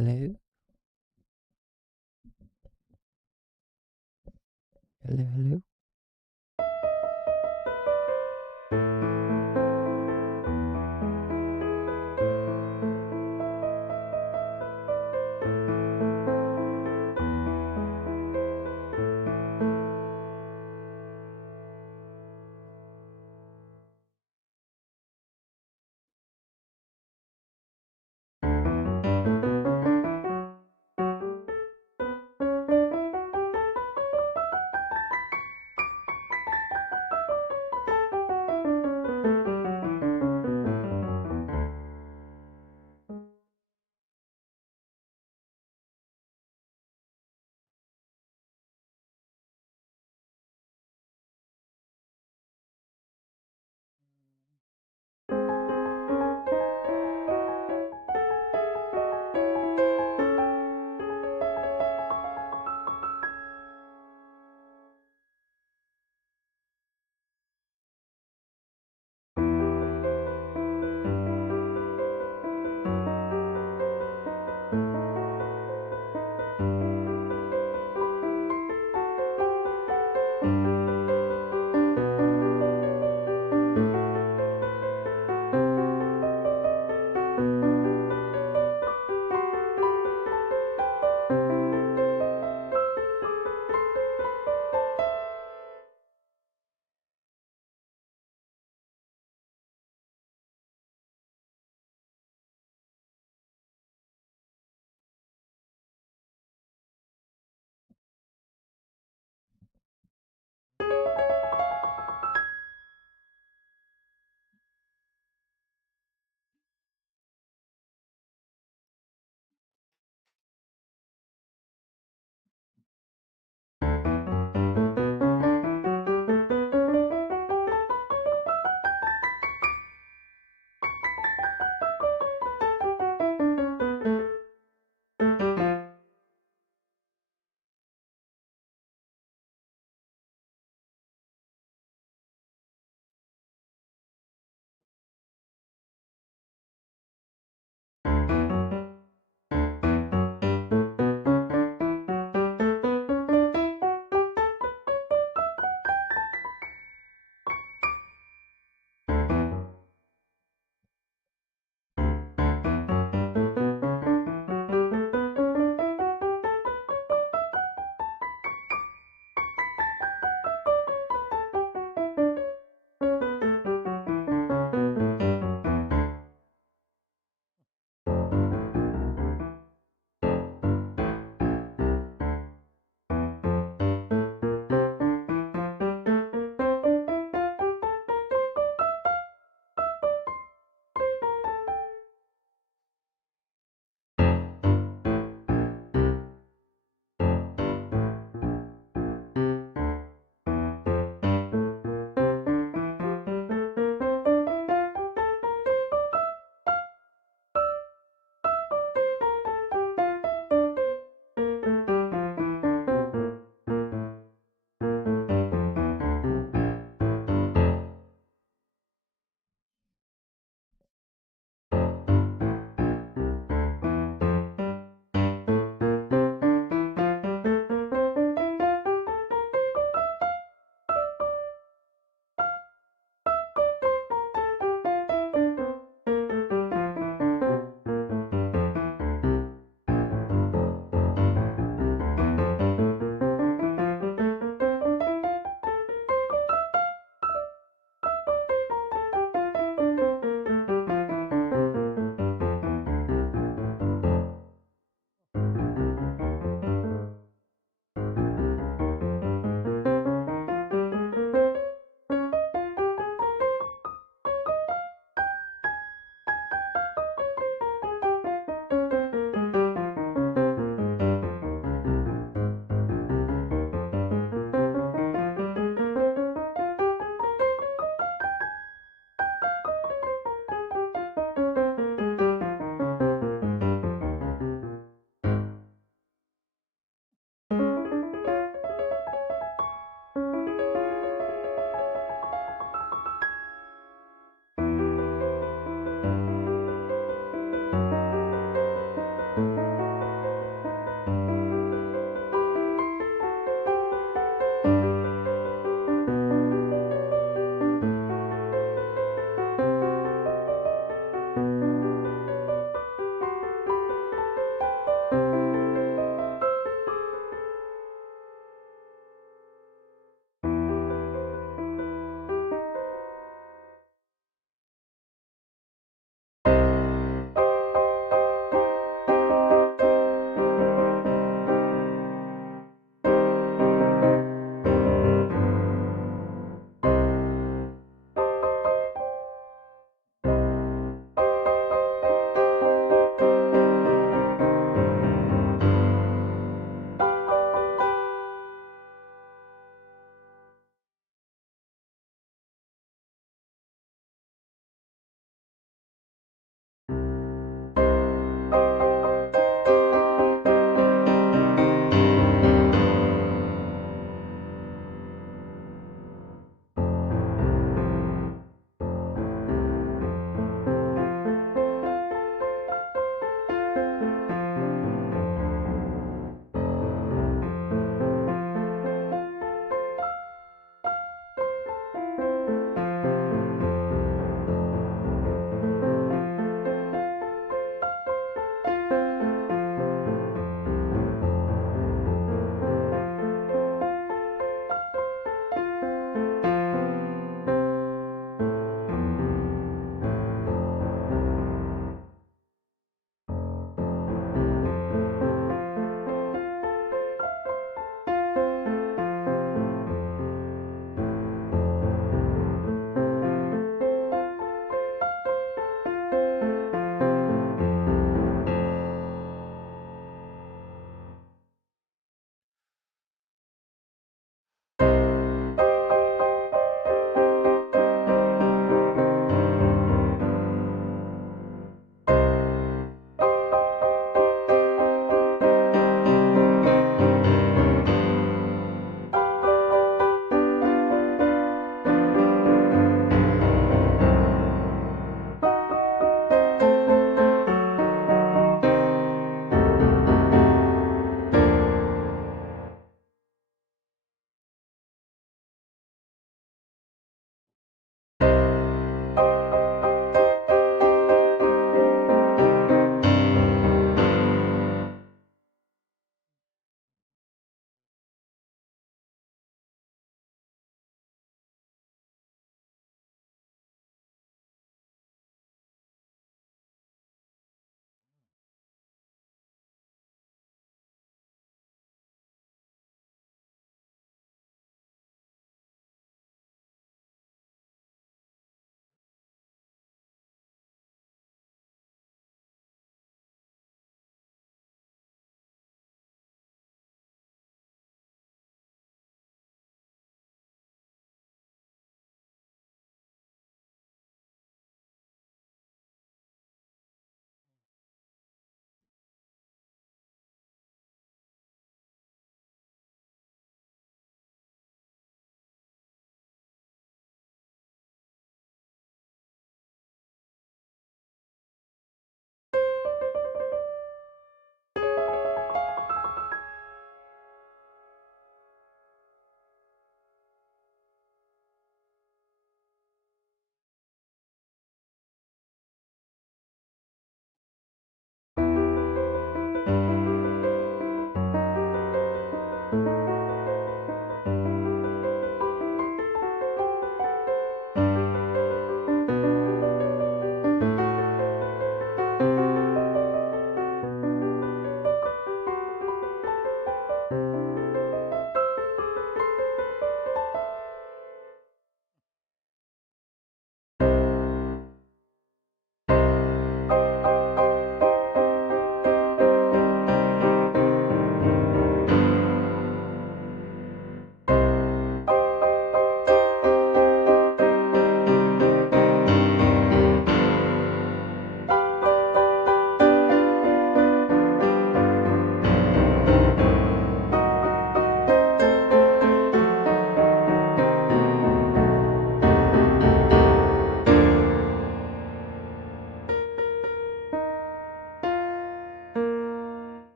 Hello, hello, hello.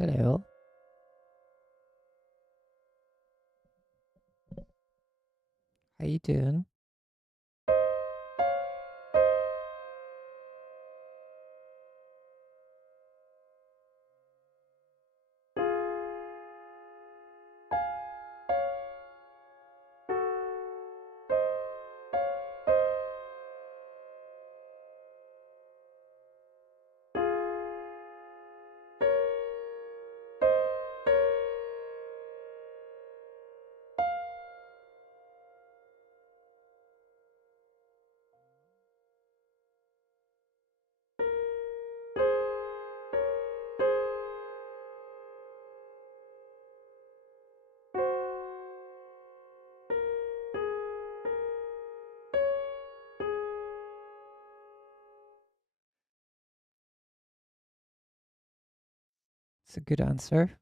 Hello. How you doing? It's a good answer.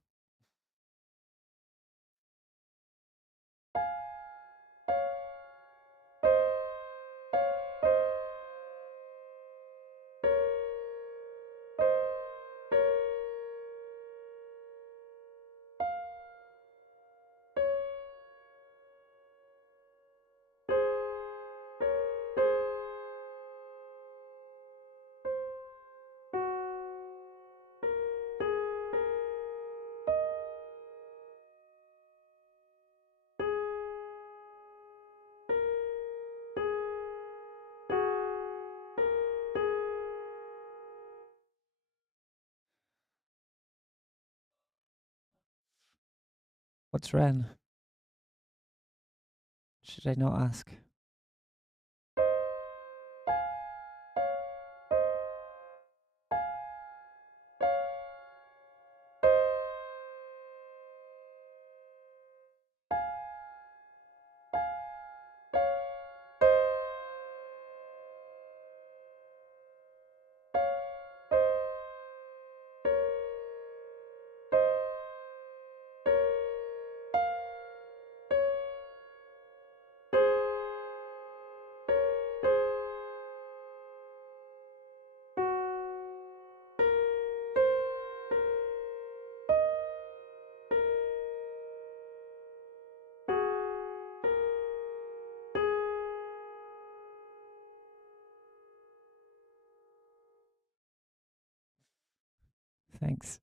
What's Ren? Should I not ask? Thanks.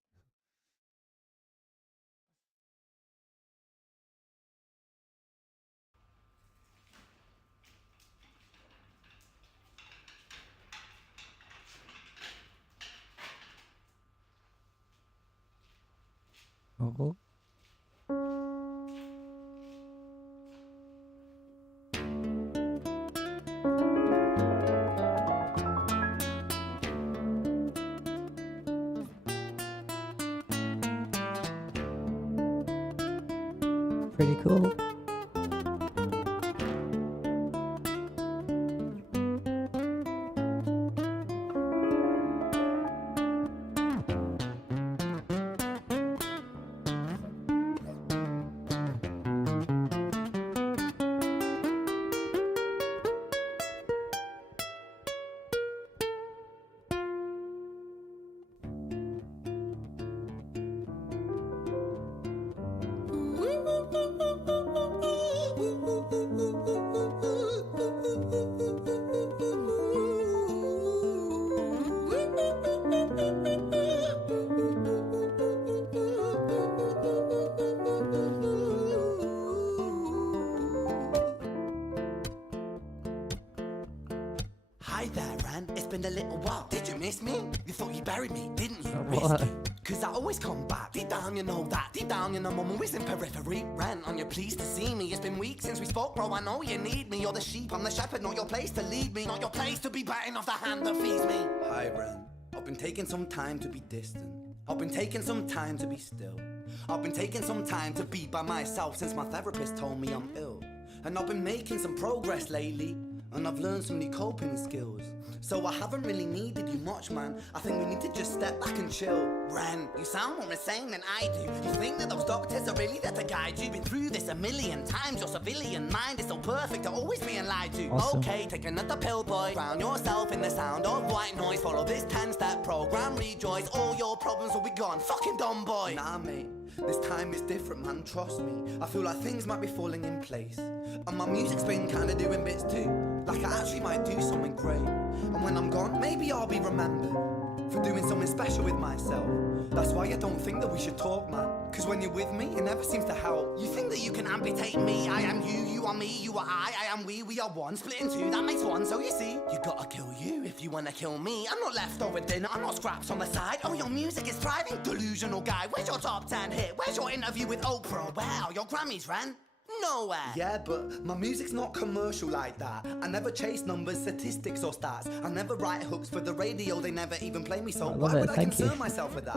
Oh. Pretty cool. Hi there, Ran. It's been a little while. Did you miss me? You thought you buried me, didn't you? What? Risky. Cause I always come back. Deep down, you know that. Deep down, you know I'm always in periphery. Ran, on you pleased to see me. It's been weeks since we spoke, bro. I know you need me. You're the sheep, I'm the shepherd. Not your place to lead me. Not your place to be biting off the hand that feeds me. Hi, Ran. I've been taking some time to be distant. I've been taking some time to be still. I've been taking some time to be by myself since my therapist told me I'm ill. And I've been making some progress lately. And I've learned some new coping skills. So I haven't really needed you much, man. I think we need to just step back and chill. Ren, you sound more insane than I do. You think that those doctors are really there to guide you? Been through this a million times. Your civilian mind is so perfect to always being lied to. Awesome. Okay, take another pill, boy. Drown yourself in the sound of white noise. Follow this 10-step program, rejoice. All your problems will be gone. Fucking dumb boy. Nah, mate. This time is different, man, trust me. I feel like things might be falling in place. And my music's been kinda doing bits too. Like I actually might do something great. And when I'm gone, maybe I'll be remembered for doing something special with myself. That's why I don't think that we should talk, man. Cause when you're with me, it never seems to help. You think that you can amputate me? I am you, you are me, you are I am we are one. Split in two, that makes one, so you see. You gotta kill you if you wanna kill me. I'm not leftover dinner, I'm not scraps on the side. Oh, your music is thriving, delusional guy. Where's your top 10 hit? Where's your interview with Oprah? Wow, your Grammys ran nowhere. Yeah, but my music's not commercial like that. I never chase numbers, statistics or stats. I never write hooks for the radio, they never even play me, so why would I concern myself with that?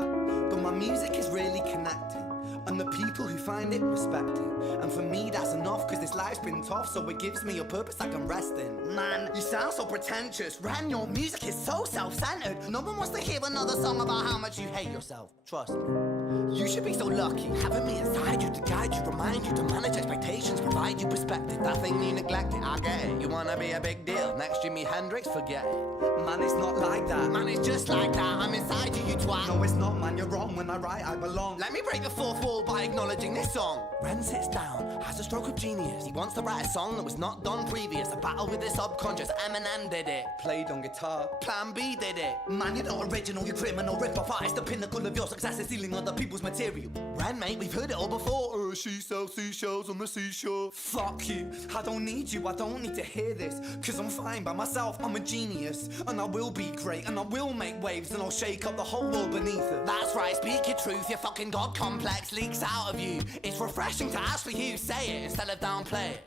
But my music is really connecting, and the people who find it respect it. And for me that's enough, cause this life's been tough, so it gives me a purpose I can rest in. Man, you sound so pretentious. Ran, your music is so self-centered. No one wants to hear another song about how much you hate yourself. Trust me. You should be so lucky, having me inside you to guide you, remind you to manage expectations, provide you perspective. That thing you neglected, I get it. You wanna be a big deal, next Jimi Hendrix, forget it. Man, it's not like that. Man, it's just like that. I'm inside you, you twat. No, it's not, man, you're wrong. When I write, I belong. Let me break the fourth wall by acknowledging this song. Ren sits down, has a stroke of genius. He wants to write a song that was not done previous. A battle with his subconscious, Eminem did it. Played on guitar, Plan B did it. Man, you're not original, you criminal rip-off artist. The pinnacle of your success is stealing other people's material. Ren, mate, we've heard it all before. She sells seashells on the seashore. Fuck you, I don't need you, I don't need to hear this. Cause I'm fine by myself, I'm a genius. And I will be great, and I will make waves, and I'll shake up the whole world beneath it. That's right, speak your truth, your fucking god complex leaks out of you. It's refreshing to ask for you, say it instead of downplay it.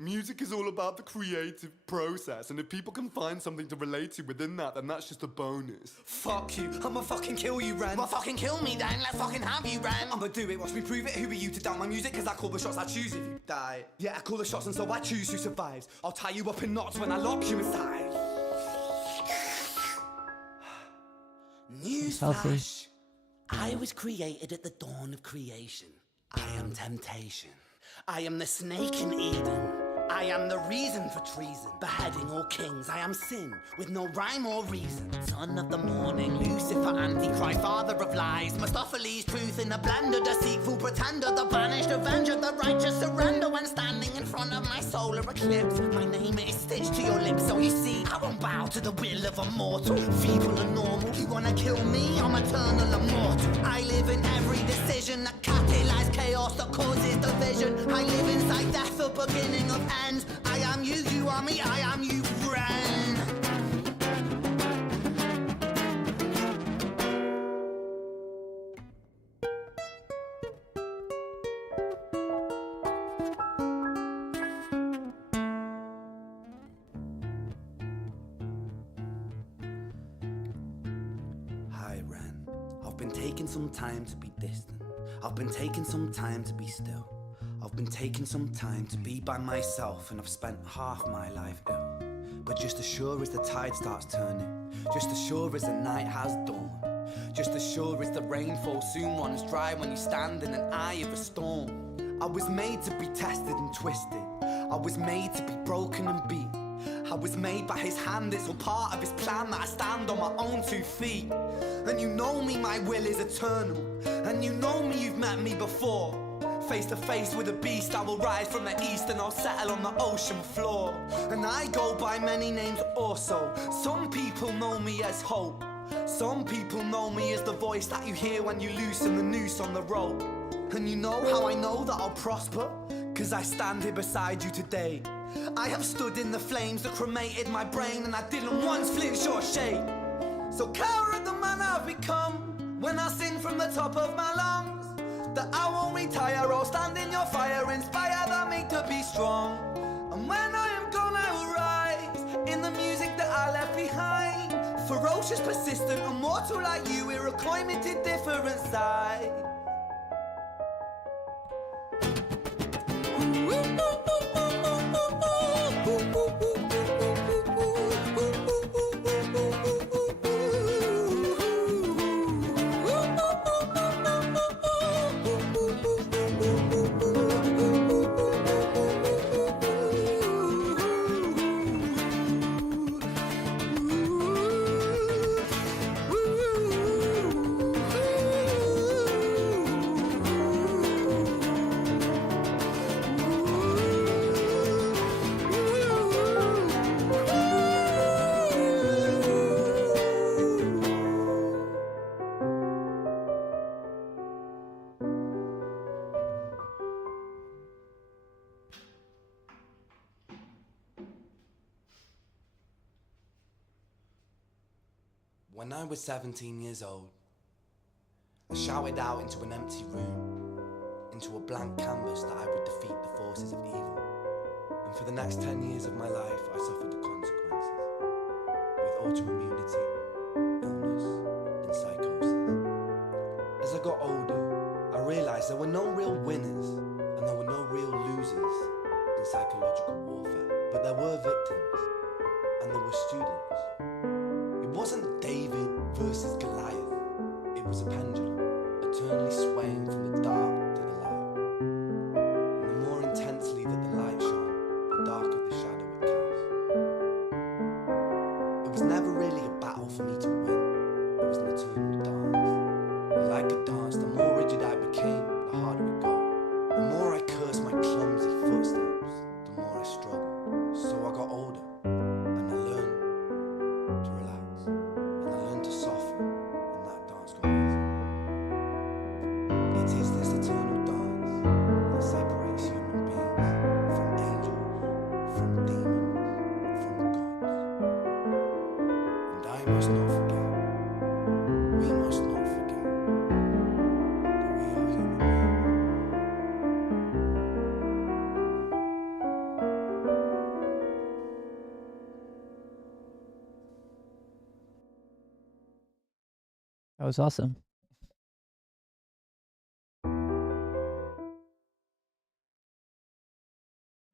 Music is all about the creative process, and if people can find something to relate to within that, then that's just a bonus. Fuck you, I'ma fucking kill you, Ren. Well, fucking kill me then, let's fucking have you, Ren. I'ma do it, watch me prove it. Who are you to doubt my music? Cause I call the shots, I choose if you die. Yeah, I call the shots and so I choose who survives. I'll tie you up in knots when I lock you inside. Newsflash, I was created at the dawn of creation. I am temptation. I am the snake in Eden. I am the reason for treason. Beheading all kings, I am sin, with no rhyme or reason. Son of the morning, Lucifer, Antichrist, father of lies. Mustopheles, truth in a blender, deceitful pretender, the banished avenger, the righteous surrender. When standing in front of my solar eclipse, my name is stitched to your lips. So you see, I won't bow to the will of a mortal. Feeble and normal, you wanna kill me? I'm eternal immortal. I live in every decision that catalyzes chaos, that causes division. I live inside death, the beginning of end. I am you, you are me, I am you, friend. Hi, Ren. I've been taking some time to be distant. I've been taking some time to be still. I've been taking some time to be by myself, and I've spent half my life ill. But just as sure as the tide starts turning, just as sure as the night has dawned, just as sure as the rainfall soon runs dry when you stand in an eye of a storm. I was made to be tested and twisted. I was made to be broken and beat. I was made by his hand, it's all part of his plan that I stand on my own 2 feet. And you know me, my will is eternal. And you know me, you've met me before. Face to face with a beast, I will rise from the east and I'll settle on the ocean floor. And I go by many names also. Some people know me as hope. Some people know me as the voice that you hear when you loosen the noose on the rope. And you know how I know that I'll prosper? Cause I stand here beside you today. I have stood in the flames that cremated my brain, and I didn't once flinch or shake. So cower at the man I've become when I sing from the top of my lungs. That I won't retire, I'll stand in your fire, inspired by me to be strong. And when I am gone, I will rise in the music that I left behind. Ferocious, persistent, immortal like you, we're a climate-ed different side. When I was 17 years old, I shouted out into an empty room, into a blank canvas that I would defeat the forces of evil. And for the next 10 years of my life, I suffered the consequences, with autoimmunity, illness, and psychosis. As I got older, I realised there were no real winners and there were no real losers in psychological warfare, but there were victims and there were students. It wasn't David versus Goliath, it was a pendulum, eternally swaying from the dark to the light. And the more intensely that the light shone, the darker the shadow it cast. It was never really a battle for me to win, it was an eternal dance. And like a dance, the more rigid I became, the harder it got. The more I cursed my clumsy footsteps, the more I struggled. So I got older, and I learned to relax, and I learned to soften, and that dance got easier. It is this eternal dance that separates human beings from angels, from demons, from gods. And I must not forget, we must not forget, that we are human beings. That was awesome.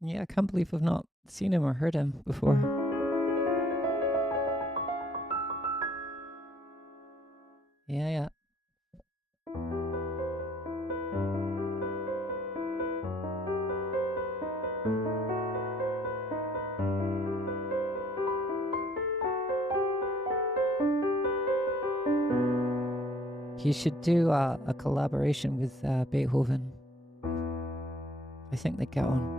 Yeah, I can't believe I've not seen him or heard him before. Yeah. He should do a collaboration with Beethoven. I think they get on.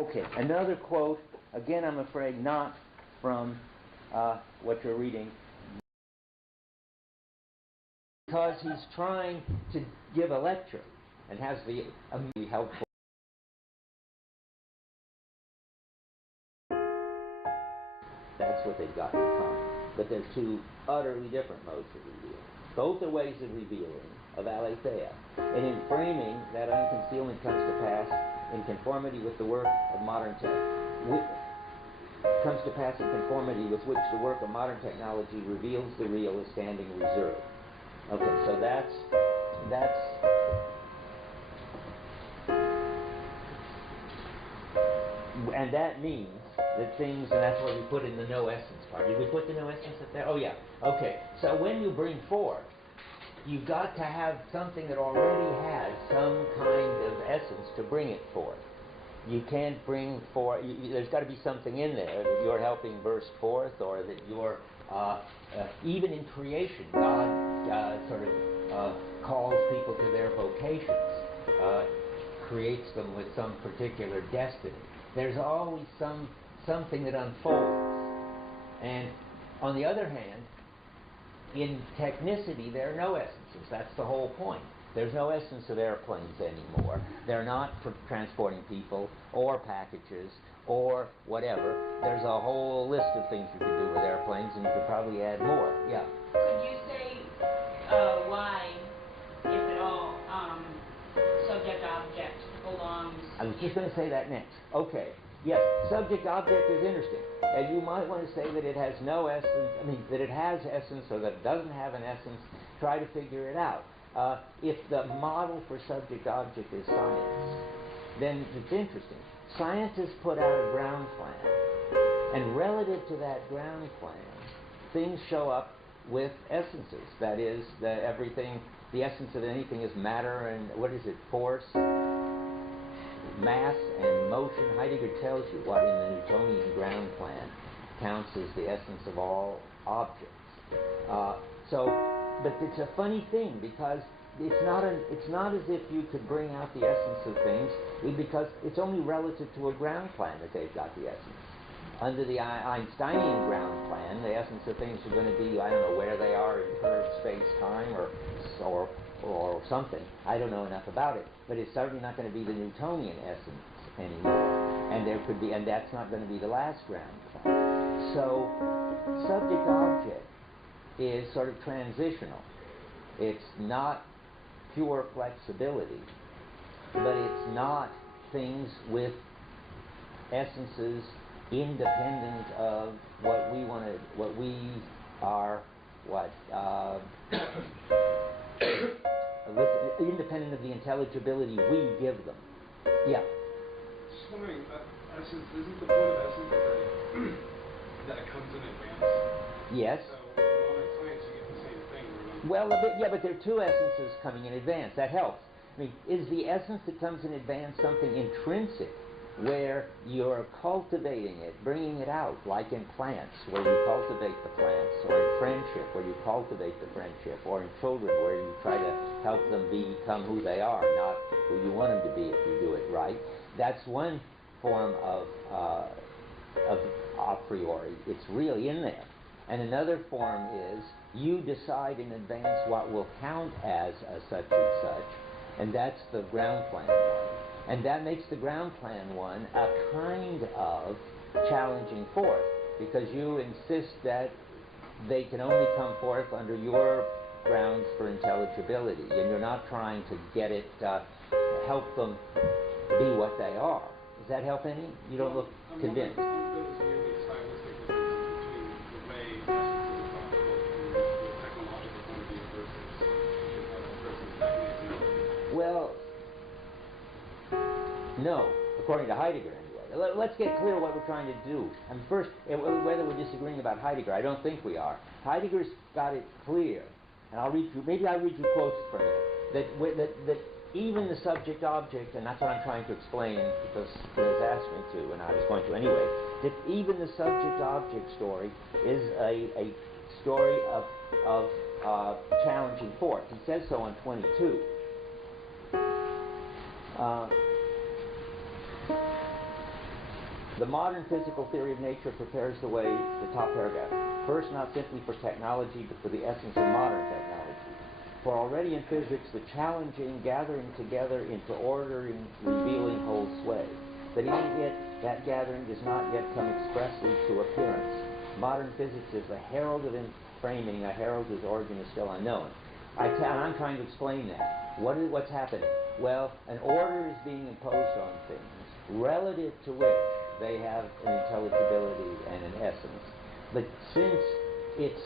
Okay, another quote, again I'm afraid not from what you're reading, because he's trying to give a lecture and has the helpful. That's what they've got in common. But they're two utterly different modes of revealing. Both are ways of revealing, of aletheia. And in framing, that unconcealment comes to pass in conformity with the work of modern comes to pass in conformity with which the work of modern technology reveals the real as standing reserved. Okay, so that's and that means that things, and that's what we put in the no essence part. Did we put the no essence up there? Oh yeah. Okay. So when you bring forth, you've got to have something that already has some kind of essence to bring it forth. You can't bring forth, there's got to be something in there that you're helping burst forth, or that you're, even in creation, God sort of calls people to their vocations, creates them with some particular destiny. There's always something that unfolds. And on the other hand, in technicity, there are no essences. That's the whole point. There's no essence of airplanes anymore. They're not for transporting people or packages or whatever. There's a whole list of things you could do with airplanes, and you could probably add more. Yeah? Could you say why, if at all, subject-object belongs... I was just going to say that next. Okay. Yes, subject-object is interesting. And you might want to say that it has no essence, that it has essence or that it doesn't have an essence. Try to figure it out. If the model for subject-object is science, then it's interesting. Scientists put out a ground plan, and relative to that ground plan, things show up with essences. That is, the essence of anything is matter and, force, mass and motion. Heidegger tells you what in the Newtonian ground plan counts as the essence of all objects. But it's a funny thing, because it's not as if you could bring out the essence of things, because it's only relative to a ground plan that they've got the essence. Under the Einsteinian ground plan, the essence of things are going to be, I don't know where they are in curved space-time or something. I don't know enough about it, but it's certainly not going to be the Newtonian essence anymore. And that's not going to be the last ground plan. So, subject-object is sort of transitional. It's not pure flexibility, but it's not things with essences independent of what we are, independent of the intelligibility we give them. Yeah. Just wondering, essence, isn't the point of essence that it comes in advance? Yes. So in modern science you get the same thing. Well, but there are two essences coming in advance. That helps. Is the essence that comes in advance something intrinsic, where you're cultivating it, bringing it out, like in plants, where you cultivate the plants, or in friendship, where you cultivate the friendship, or in children, where you try to help them become who they are, not who you want them to be if you do it right? That's one form of a priori. It's really in there. And another form is you decide in advance what will count as a such and such, and that's the ground plan one. And that makes the ground plan one a kind of challenging forth, because you insist that they can only come forth under your grounds for intelligibility, and you're not trying to get it, help them be what they are. Does that help any? You don't look convinced. Well, no, according to Heidegger anyway. Let's get clear what we're trying to do. And first, whether we're disagreeing about Heidegger, I don't think we are. Heidegger's got it clear, and maybe I'll read you quotes for a minute, that even the subject-object, and that's what I'm trying to explain because Liz asked me to, and I was going to anyway, that even the subject-object story is a story of challenging forth. He says so on 22. The modern physical theory of nature prepares the way, the top paragraph. First, not simply for technology, but for the essence of modern technology. For already in physics, the challenging gathering together into ordering, revealing holds sway. But even yet, that gathering does not yet come expressly to appearance. Modern physics is the herald of framing, a herald whose origin is still unknown. And I'm trying to explain that. What's happening? Well, an order is being imposed on things, relative to which they have an intelligibility and an essence. But since it's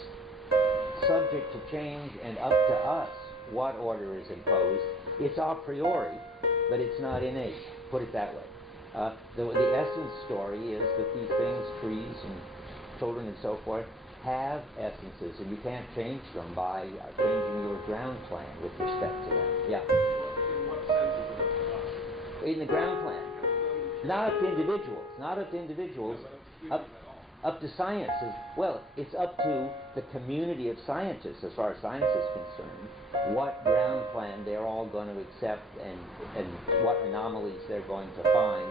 subject to change and up to us what order is imposed, it's a priori, but it's not innate. Put it that way. The essence story is that these things, trees and children and so forth, have essences, and you can't change them by changing your ground plan with respect to them. Yeah. In what sense is it up to us? In the ground plan. Not up to individuals. Not up to individuals. Up to science. Well, it's up to the community of scientists, as far as science is concerned, what ground plan they're all going to accept and what anomalies they're going to find,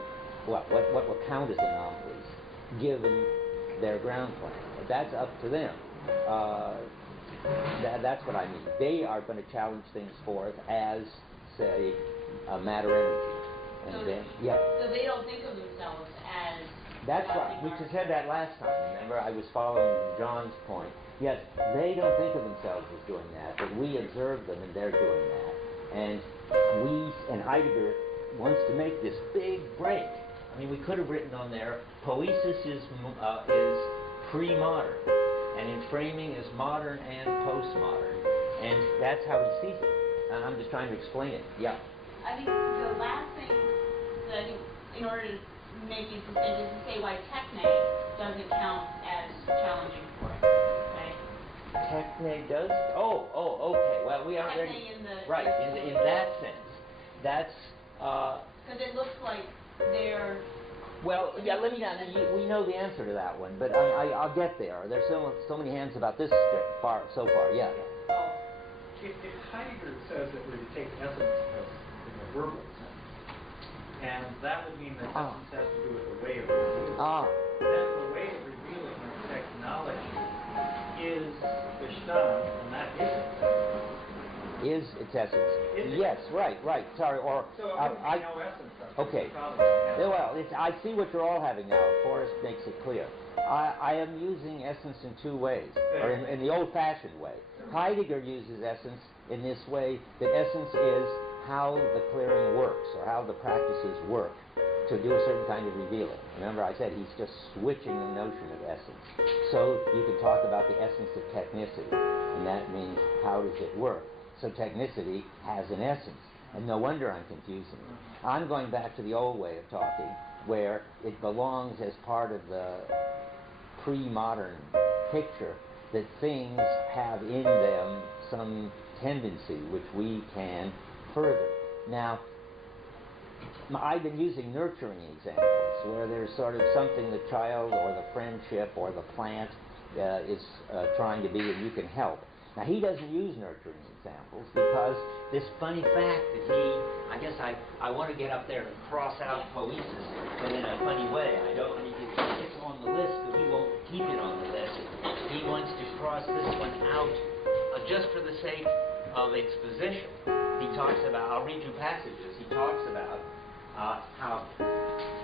what will count as anomalies, given their ground plan. That's up to them. That's what I mean. They are going to challenge things forth as, say, matter-energy. And So, then, yeah. so they don't think of themselves as... That's right. We just said that last time. Remember, I was following John's point. Yes, they don't think of themselves as doing that, but we observe them and they're doing that. And Heidegger wants to make this big break. I mean, we could have written on there, poesis is pre-modern, and in framing is modern and postmodern. And that's how he sees it. And I'm just trying to explain it. Yeah. I think the last thing that I think, in order to make these decisions, is to say why techne doesn't count as challenging for it. Okay? Techne does? Oh, okay. Well, we aren't ready. Techne in the... Right, in that sense. That's... Because it looks like they're... Well, yeah, we know the answer to that one, but I'll get there. There's so many hands about this so far, yeah. If Heidegger says that we take essence as in a verbal sense, and that would mean that essence has to do with the way of revealing, then the way of revealing in technology is Verstand, and that is its essence. Is its essence. Yes, right. Sorry, or... So it would be no essence. Okay. Well, I see what you're all having now. Forrest makes it clear. I am using essence in two ways, or in the old-fashioned way. Heidegger uses essence in this way, that essence is how the clearing works, or how the practices work, to do a certain kind of revealing. Remember, I said he's just switching the notion of essence. So you can talk about the essence of technicity, and that means how does it work? So technicity has an essence, and no wonder I'm confusing it. I'm going back to the old way of talking, where it belongs as part of the pre-modern picture that things have in them some tendency which we can further. Now, I've been using nurturing examples, where there's sort of something the child or the friendship or the plant is trying to be, and you can help. Now, he doesn't use nurturing examples because this funny fact that I guess I want to get up there and cross out poesis, but in a funny way. It's on the list, but he won't keep it on the list. He wants to cross this one out just for the sake of exposition. He talks about, I'll read you passages, he talks about how,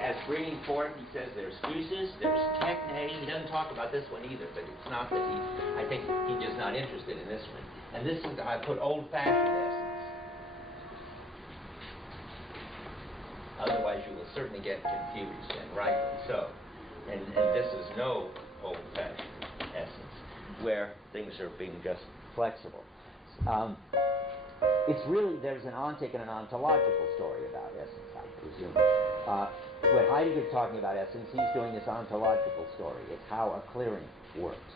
as bringing forth, he says there's fuses, there's techne. He doesn't talk about this one either, but it's not that I think he's just not interested in this one. And this is, I put old-fashioned essence. Otherwise you will certainly get confused, and rightly so. And this is no old-fashioned essence, where things are being just flexible. It's really, there's an ontic and an ontological story about essence, I presume. When Heidegger's talking about essence, he's doing this ontological story. It's how a clearing works.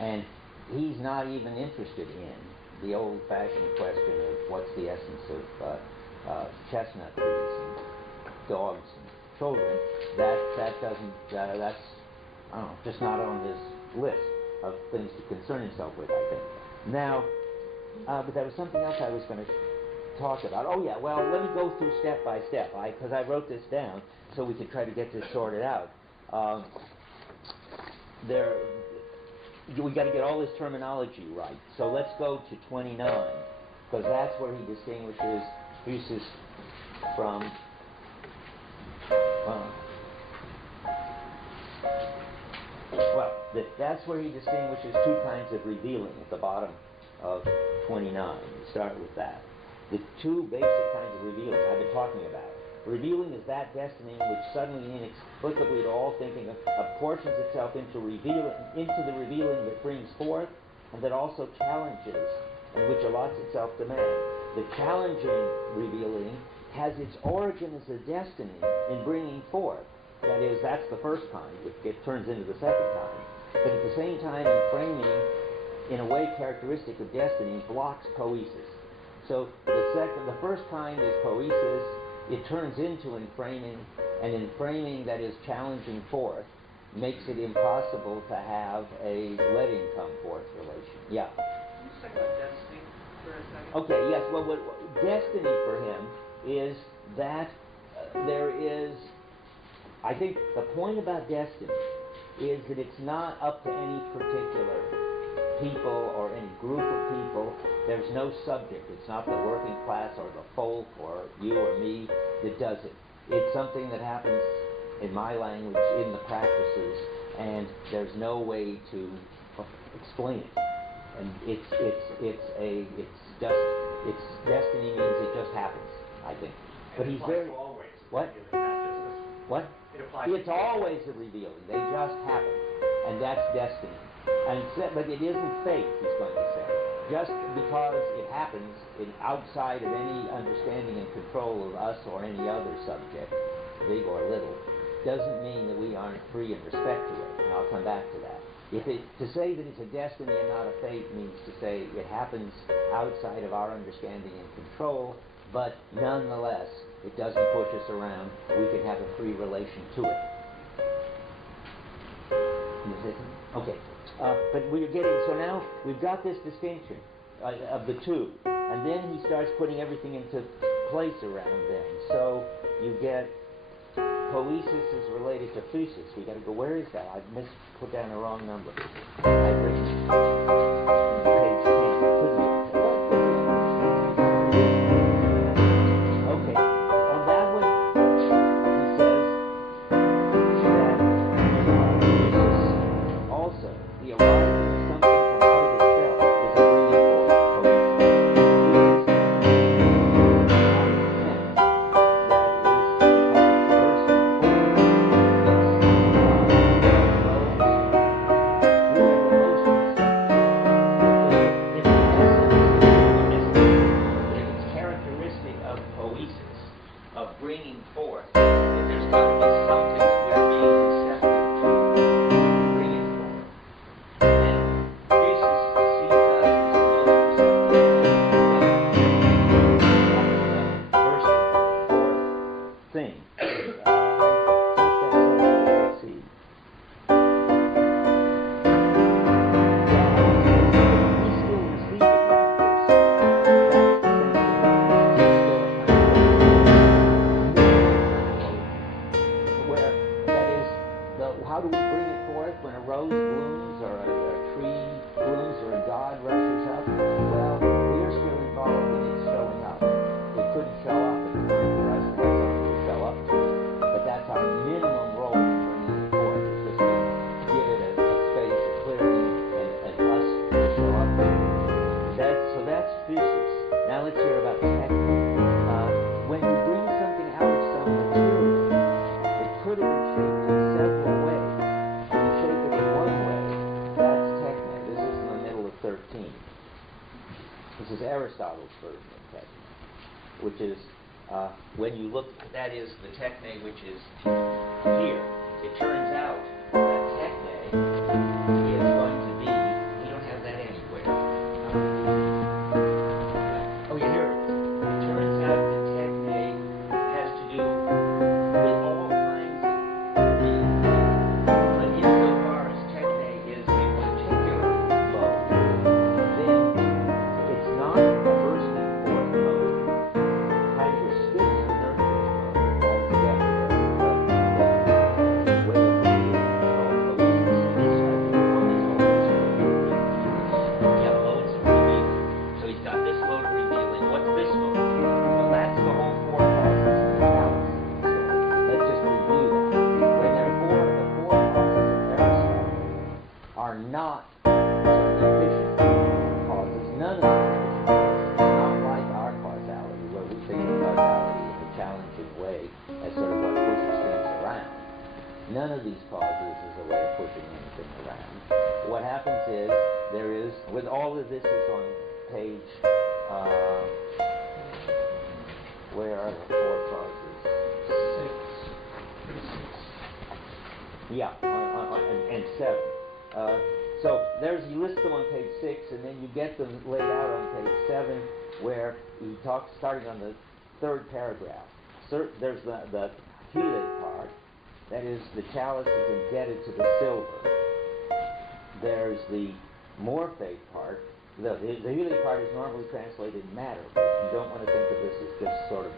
And he's not even interested in the old-fashioned question of what's the essence of chestnut trees and dogs and children. That doesn't, that's, I don't know, just not on his list of things to concern himself with, I think. Now, but there was something else I was going to talk about? Oh yeah, well, let me go through step by step, because I wrote this down so we could try to get this sorted out. We got to get all this terminology right. So let's go to 29, because that's where he distinguishes uses from. That's where he distinguishes two kinds of revealing at the bottom of 29. We start with that. The two basic kinds of revealing I've been talking about. Revealing is that destiny which suddenly, inexplicably to all thinking, apportions itself into the revealing that brings forth, and that also challenges, and which allots itself to man. The challenging revealing has its origin as a destiny in bringing forth. That is, that's the first kind, which turns into the second kind. But at the same time, in framing, in a way characteristic of destiny, blocks poesis. So the first kind is poesis. It turns into in framing, and in framing that is challenging forth, makes it impossible to have a letting come forth relation. Yeah. Can you just talk about destiny for a second? Okay, yes. Well, what destiny for him is that there is, I think the point about destiny is that it's not up to any particular people or any group of people. There's no subject. It's not the working class or the folk or you or me that does it. It's something that happens, in my language, in the practices, and there's no way to explain it. And it's destiny means it just happens, I think. But he's very always. what? What? It applies. It's always a revealing. They just happen, and that's destiny. But it isn't fate, he's going to say. Just because it happens outside of any understanding and control of us or any other subject, big or little, doesn't mean that we aren't free in respect to it. And I'll come back to that. To say that it's a destiny and not a fate means to say it happens outside of our understanding and control, but nonetheless, it doesn't push us around. We can have a free relation to it. Okay. But we're getting, so now we've got this distinction of the two, and then he starts putting everything into place around them. So you get poesis is related to physis. We got to go, where is that? I put down the wrong number. I've written page 10. Couldn't be. Okay. On that one, he says that physis also, the arising of something from out of itself is a bringing forth poesis. Which is, when you look, that is the techne which is here. It turns out that techne is going to be, you don't have that anywhere. Oh, you hear it. It turns out that techne has to do with all kinds of beings. But insofar as techne is a particular mode, then it's not a bursting forth mode. not efficient causes. None of them. It's not like our causality, where we think of causality in a challenging way as sort of what pushes things around. None of these causes is a way of pushing anything around. What happens is, there is, with all of this is on page, where are the four causes? 6. Yeah, and 7. So you list them on page 6, and then you get them laid out on page 7, where he talks, starting on the 3rd paragraph. There's the helix part, that is, the chalice is indebted to the silver. There's the morphate part. The helix part is normally translated matter, but you don't want to think of this as just sort of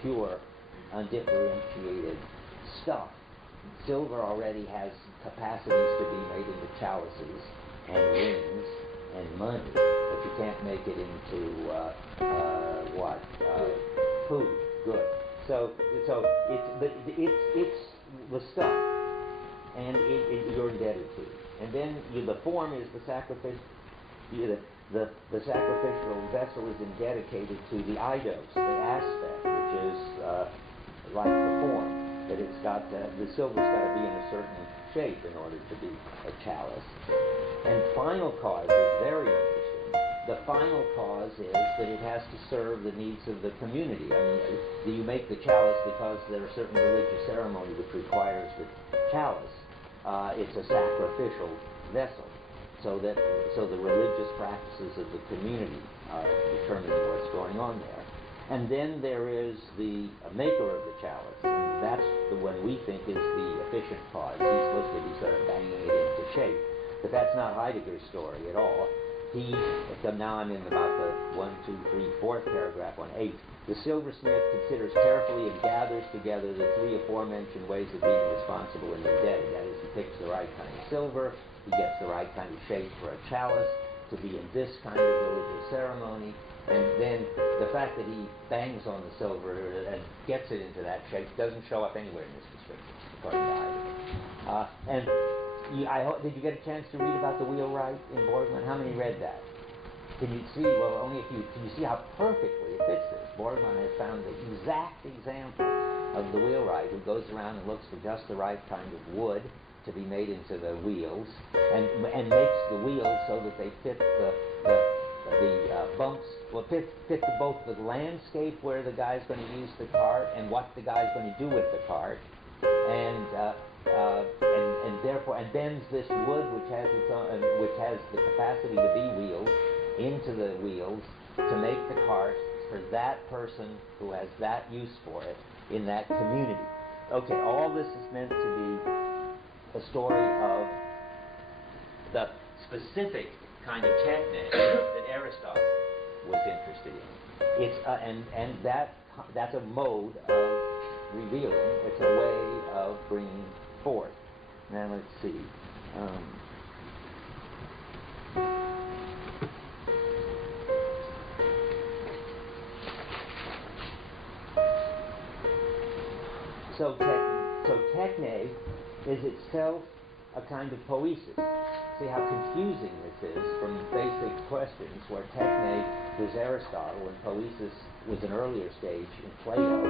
pure, undifferentiated stuff. Silver already has capacities to be made into chalices and rings and money, but you can't make it into food, good. So it's the stuff, and you're indebted to. And then the form is the sacrifice. The sacrificial vessel is dedicated to the eidos, the aspect, which is like the form, that it's got the silver's got to be in a certain shape in order to be a chalice. And final cause is very interesting. The final cause is that it has to serve the needs of the community. I mean, you make the chalice because there are certain religious ceremony which requires the chalice. It's a sacrificial vessel. So the religious practices of the community are determining what's going on there. And then there is the maker of the chalice, and that's the one we think is the efficient cause. He's supposed to be sort of banging it into shape. But that's not Heidegger's story at all. Now I'm in about the 1, 2, 3, 4th paragraph on 8. The silversmith considers carefully and gathers together the 3 aforementioned ways of being responsible and indebted. That is, he picks the right kind of silver, he gets the right kind of shape for a chalice to be in this kind of religious ceremony, and then the fact that he bangs on the silver and gets it into that shape doesn't show up anywhere in this description, according to Heidegger. Did you get a chance to read about the wheelwright in Borgman? How many read that? Can you see, well, only a few, can you see how perfectly it fits this? Borgman has found the exact example of the wheelwright who goes around and looks for just the right kind of wood to be made into the wheels, and makes the wheels so that they fit the bumps, fit both the landscape where the guy's going to use the cart and what the guy's going to do with the cart, and therefore bends this wood which has the capacity to be wheels into the wheels to make the cart for that person who has that use for it in that community. Okay, all this is meant to be a story of the specific kind of technique that Aristotle was interested in. It's that's a mode of revealing. It's a way of bringing forth. Now let's see. So techne is itself a kind of poesis. See how confusing this is from basic questions, where techne was Aristotle and poesis was an earlier stage in Plato.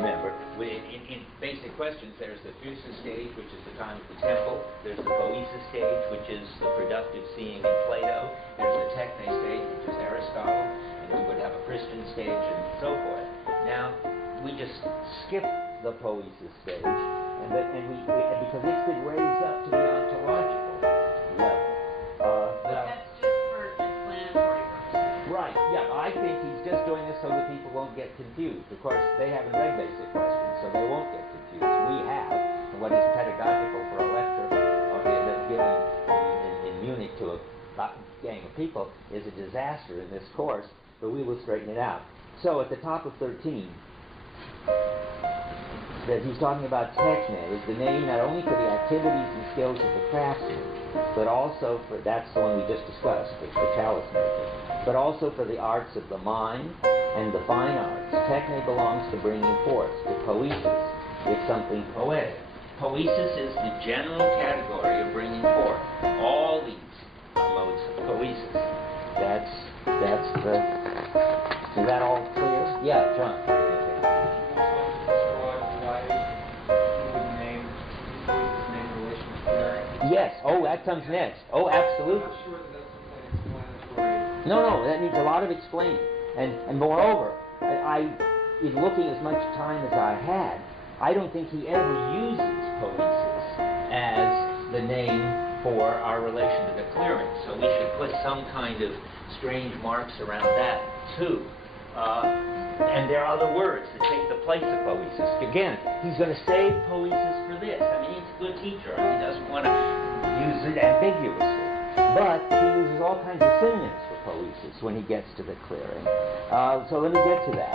Remember, in basic questions, there's the physis stage, which is the time of the temple. There's the poesis stage, which is the productive seeing in Plato. There's the techne stage, which is Aristotle, and we would have a Christian stage and so forth. Now, we just skip the poesis stage, because it's been raised up to the ontological level. But that's just for explanatory purposes. Right, yeah, I think he's just doing this so that people won't get confused. Of course, they haven't read basic questions, so they won't get confused. We have, and what is pedagogical for a lecture given in Munich to a gang of people is a disaster in this course, but we will straighten it out. So at the top of 13, that he's talking about techne is the name not only for the activities and skills of the craftsman, but also for, that's the one we just discussed, the chalice making, but also for the arts of the mind and the fine arts. Techne belongs to bringing forth. The poesis is something poetic. Poesis is the general category of bringing forth. All the Oh, that comes next. Oh, absolutely. I'm not sure that that's something explanatory. No, that needs a lot of explaining. And moreover, in looking as much time as I had, I don't think he ever uses poesis as the name for our relation to the clearing. So we should put some kind of strange marks around that too. And there are other words that take the place of poesis. Again, he's going to save poesis for this. I mean, he's a good teacher. I mean, he doesn't want to use it ambiguously. But he uses all kinds of synonyms for poesis when he gets to the clearing. So let me get to that.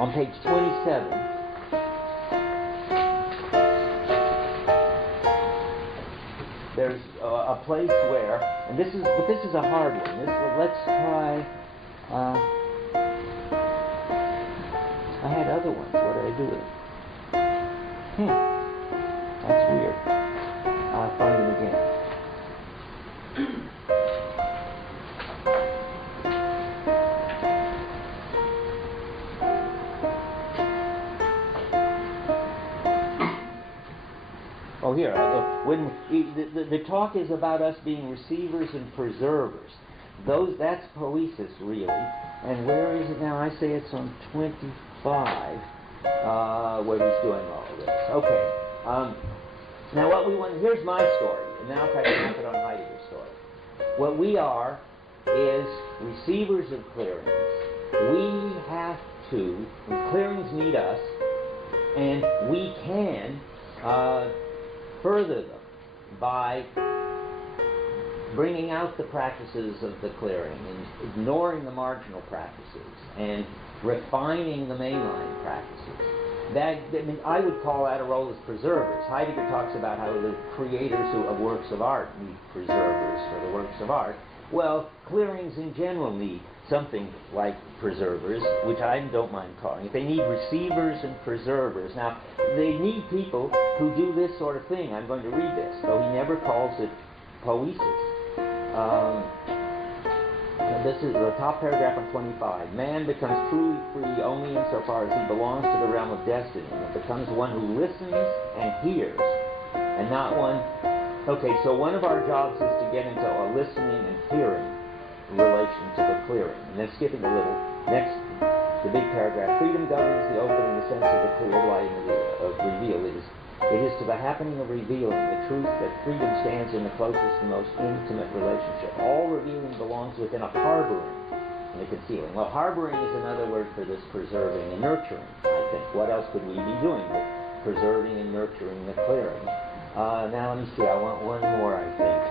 On page 27, there's a place where, and this is a hard one. Let's try. I had other ones. What did I do with them? That's weird. I'll find them again. Oh, here. When the talk is about us being receivers and preservers. That's poesis, really. And where is it now? I say it's on 25, where he's doing all of this. Okay. Now, what we want. Here's my story, and now I'll try to map it on Heidegger's story. What we are is receivers of clearings. We have to. Clearings need us, and we can further them by bringing out the practices of the clearing and ignoring the marginal practices and refining the mainline practices. I would call that a role as preservers. Heidegger talks about how the creators of works of art need preservers for the works of art. Well, clearings in general need something like preservers, which I don't mind calling it. They need receivers and preservers. Now, they need people who do this sort of thing. I'm going to read this, though he never calls it poesis. This is the top paragraph on 25. Man becomes truly free only insofar as he belongs to the realm of destiny and becomes one who listens and hears, and not one. Okay, so one of our jobs is to get into a listening and hearing relation to the clearing. And then skipping a little, next, the big paragraph. Freedom governs the opening, the sense of the clear light of reveal. It is to the happening of revealing the truth that freedom stands in the closest and most intimate relationship. All revealing belongs within a harboring and a concealing. Well, harboring is another word for this preserving and nurturing, I think. What else could we be doing with preserving and nurturing the clearing? Now let me see, I want one more, I think.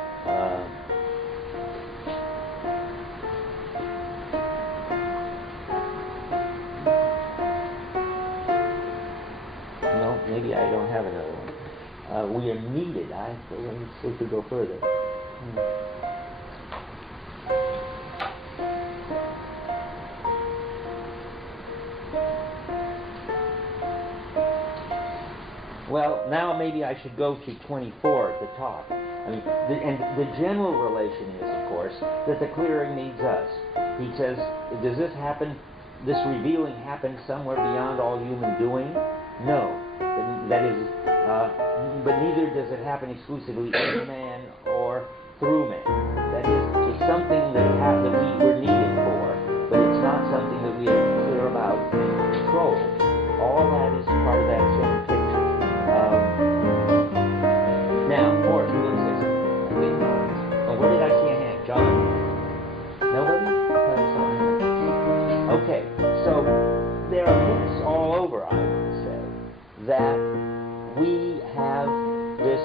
No, maybe I don't have another one. We are needed. Let me see if we go further. Well, now maybe I should go to 24 at the top. I mean, the general relation is, of course, that the clearing needs us. He says, does this happen, this revealing happen somewhere beyond all human doing? No. That is, but neither does it happen exclusively in man or through man. That is, it's something that we're needed for, but it's not something that we are clear about and control. All that is part of that same picture. Now, Morris, who is this? Oh, where did I see a hand? John? Nobody? Okay, so there are hints all over, I would say, that we have this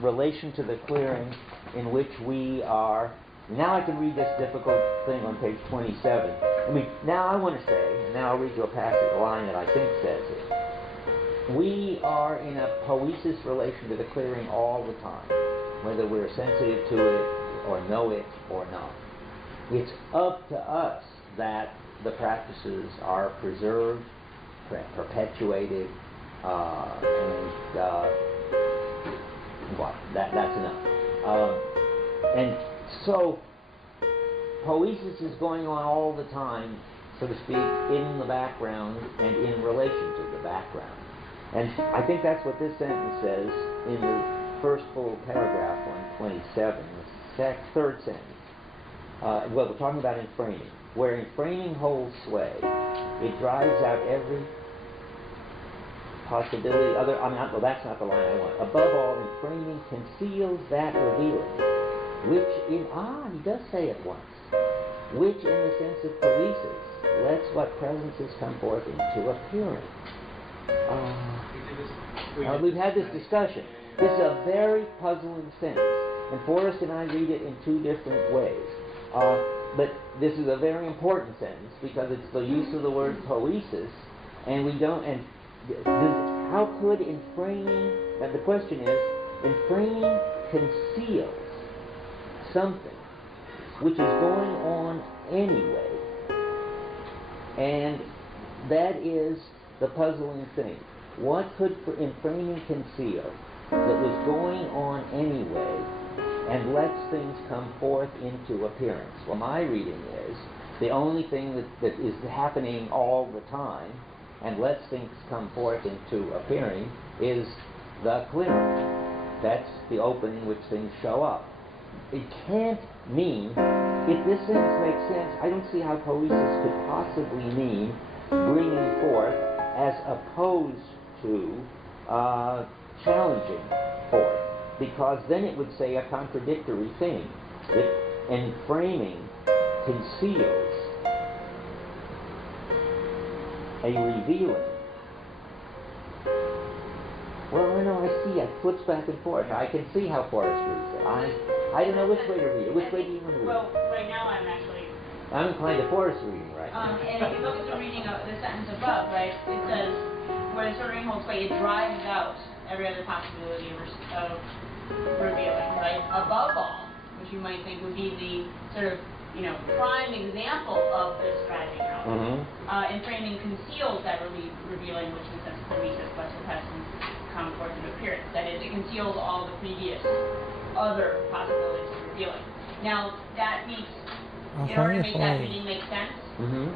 relation to the clearing in which we are. Now I can read this difficult thing on page 27. I mean, now I want to say, and now I'll read you a passage, a line that I think says it. We are in a poesis relation to the clearing all the time, whether we're sensitive to it or know it or not. It's up to us that the practices are preserved, perpetuated, that's enough. And so, poesis is going on all the time, so to speak, in the background and in relation to the background. And I think that's what this sentence says in the first full paragraph on 27, the third sentence. Well, we're talking about enframing. Where enframing holds sway, it drives out every possibility, well, that's not the line I want. Above all, enframing conceals that revealing, which he does say it once, which in the sense of poesis lets what presences come forth into appearing. We've had this discussion. This is a very puzzling sentence, and Forrest and I read it in two different ways. But this is a very important sentence because it's the use of the word poesis, and we don't. And how could enframing? And the question is, enframing conceals something which is going on anyway, and that is the puzzling thing. What could enframing conceal that was going on anyway and lets things come forth into appearance? Well, my reading is the only thing that is happening all the time and lets things come forth into appearing is the clearing. That's the opening in which things show up. It can't mean, if this sentence makes sense, I don't see how poesis could possibly mean bringing forth as opposed to challenging forth, because then it would say a contradictory thing, that enframing conceals a revealing. Well, no, I see it flips back and forth. I can see how Forrest reads it. I don't know which way to read it. Which way do you want to read it? Well, right now I'm inclined to Forrest reading right now. and if you look at the reading of the sentence above, right, it says, where the sort of holds sway, it drives out every other possibility of revealing, right? Above all, which you might think would be the sort of, prime example of this driving out. And framing conceals that revealing, which in the sense of poesis lets the presence come forth into appearance. That is, it conceals all the previous other possibilities of revealing. Now, that makes, in order to make that reading make sense,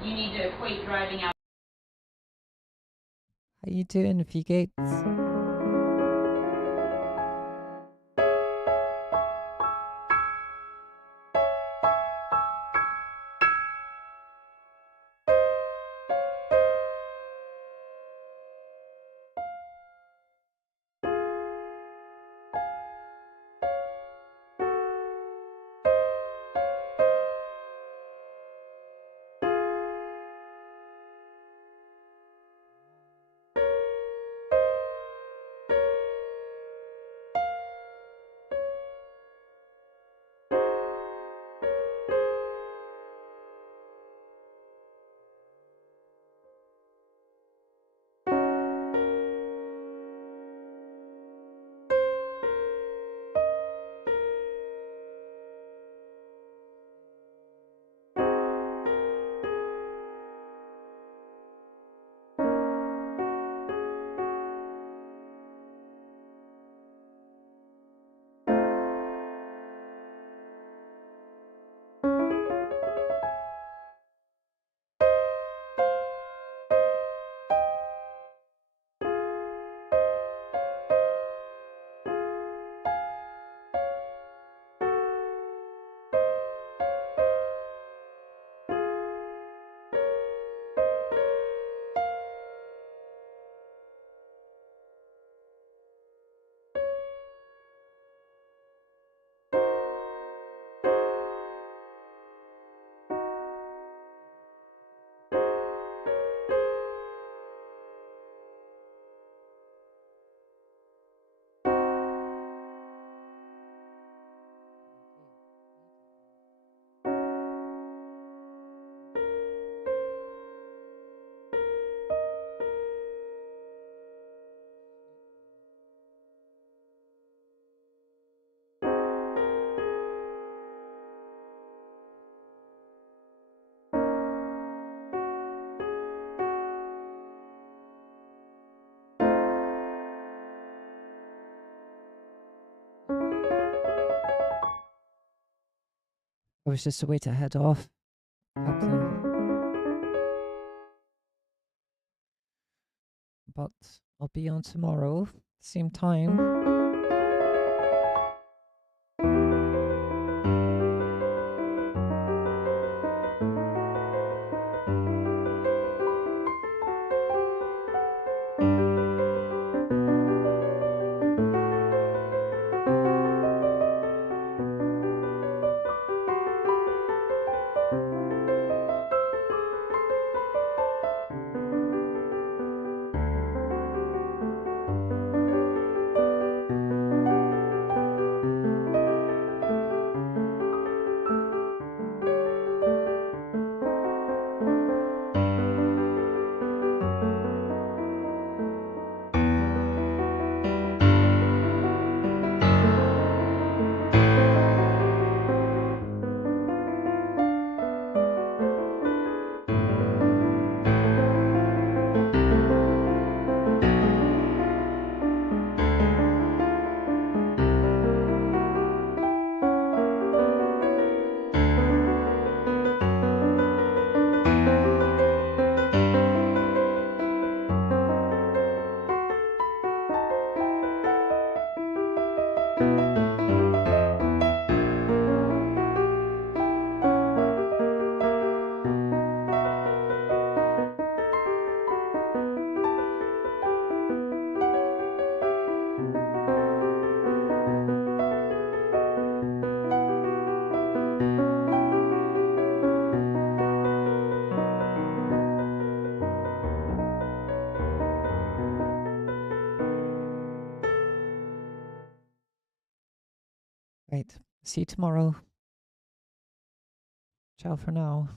you need to equate driving out. How you doing, P. Gates? I was just a way to head off, Captain. But I'll be on tomorrow, same time. Right. See you tomorrow. Ciao for now.